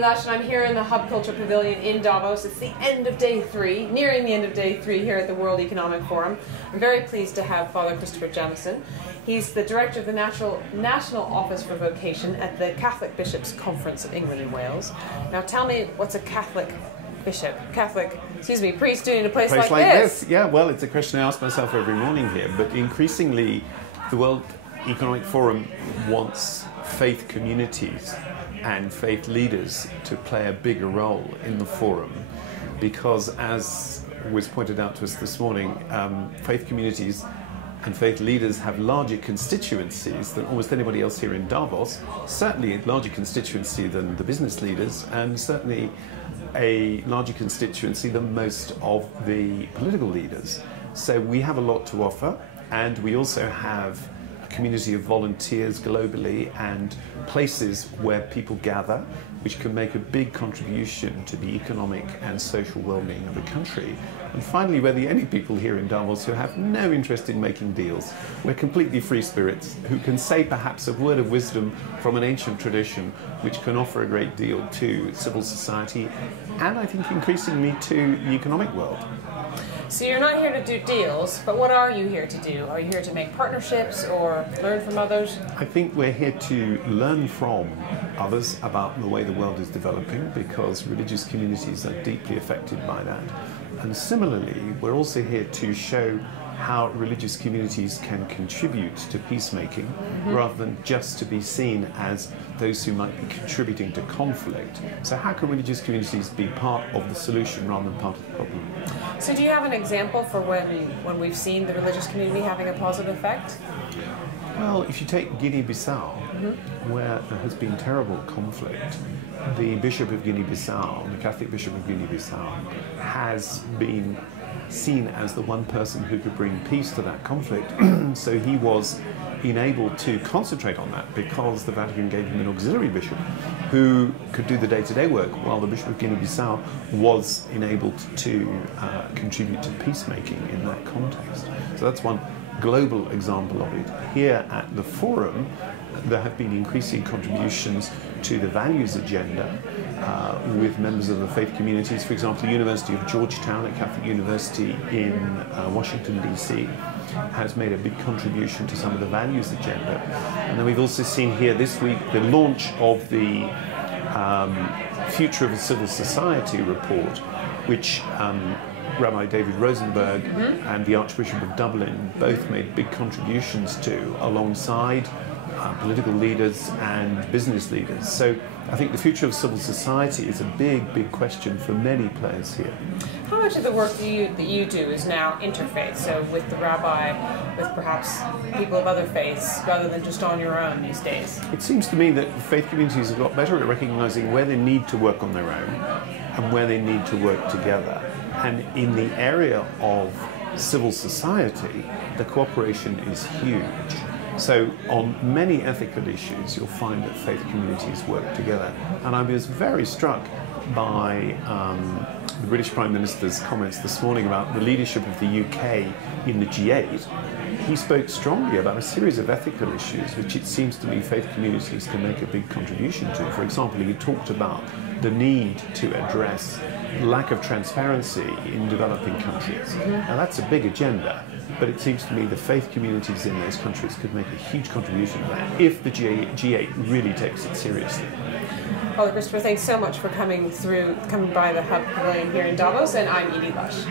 Lush, and I'm here in the Hub Culture Pavilion in Davos. It's the end of day 3, nearing the end of day 3 here at the World Economic Forum. I'm very pleased to have Father Christopher Jamison. He's the Director of the National Office for Vocation at the Catholic Bishops' Conference of England and Wales. Now tell me, what's a Catholic bishop, priest doing in a place like this? Yeah, well, it's a question I ask myself every morning here, but increasingly the World Economic Forum wants faith communities and faith leaders to play a bigger role in the forum, because as was pointed out to us this morning, faith communities and faith leaders have larger constituencies than almost anybody else here in Davos, certainly a larger constituency than the business leaders, and certainly a larger constituency than most of the political leaders. So we have a lot to offer, and we also have community of volunteers globally and places where people gather, which can make a big contribution to the economic and social well-being of the country. And finally, we're the only people here in Davos who have no interest in making deals. We're completely free spirits who can say perhaps a word of wisdom from an ancient tradition which can offer a great deal to civil society and I think increasingly to the economic world. So you're not here to do deals, but what are you here to do? Are you here to make partnerships or learn from others? I think we're here to learn from others about the way the world is developing, because religious communities are deeply affected by that. And similarly, we're also here to show how religious communities can contribute to peacemaking, rather than just to be seen as those who might be contributing to conflict. So how can religious communities be part of the solution rather than part of the problem? So do you have an example for when we've seen the religious community having a positive effect? Well, if you take Guinea-Bissau, where there has been terrible conflict, the Bishop of Guinea-Bissau, the Catholic Bishop of Guinea-Bissau, has been seen as the one person who could bring peace to that conflict. So he was enabled to concentrate on that because the Vatican gave him an auxiliary bishop who could do the day-to-day work, while the Bishop of Guinea-Bissau was enabled to contribute to peacemaking in that context. So that's one global example of it. Here at the Forum, there have been increasing contributions to the values agenda with members of the faith communities. For example, the University of Georgetown, a Catholic university in Washington, D.C., has made a big contribution to some of the values agenda. And then we've also seen here this week the launch of the Future of a Civil Society report, which Rabbi David Rosenberg and the Archbishop of Dublin both made big contributions to, alongside political leaders and business leaders. So I think the future of civil society is a big, big question for many players here. How much of the work that you do is now interfaith, so with the rabbi, with perhaps people of other faiths, rather than just on your own these days? It seems to me that faith communities have got better at recognizing where they need to work on their own and where they need to work together. And in the area of civil society, the cooperation is huge. So on many ethical issues, you'll find that faith communities work together. And I was very struck by the British Prime Minister's comments this morning about the leadership of the UK in the G8. He spoke strongly about a series of ethical issues which it seems to me faith communities can make a big contribution to. For example, he talked about the need to address lack of transparency in developing countries. Now that's a big agenda, but it seems to me the faith communities in those countries could make a huge contribution to that if the G8 really takes it seriously. Father Christopher, thanks so much for coming by the Hub Pavilion here in Davos, and I'm Edie Lush.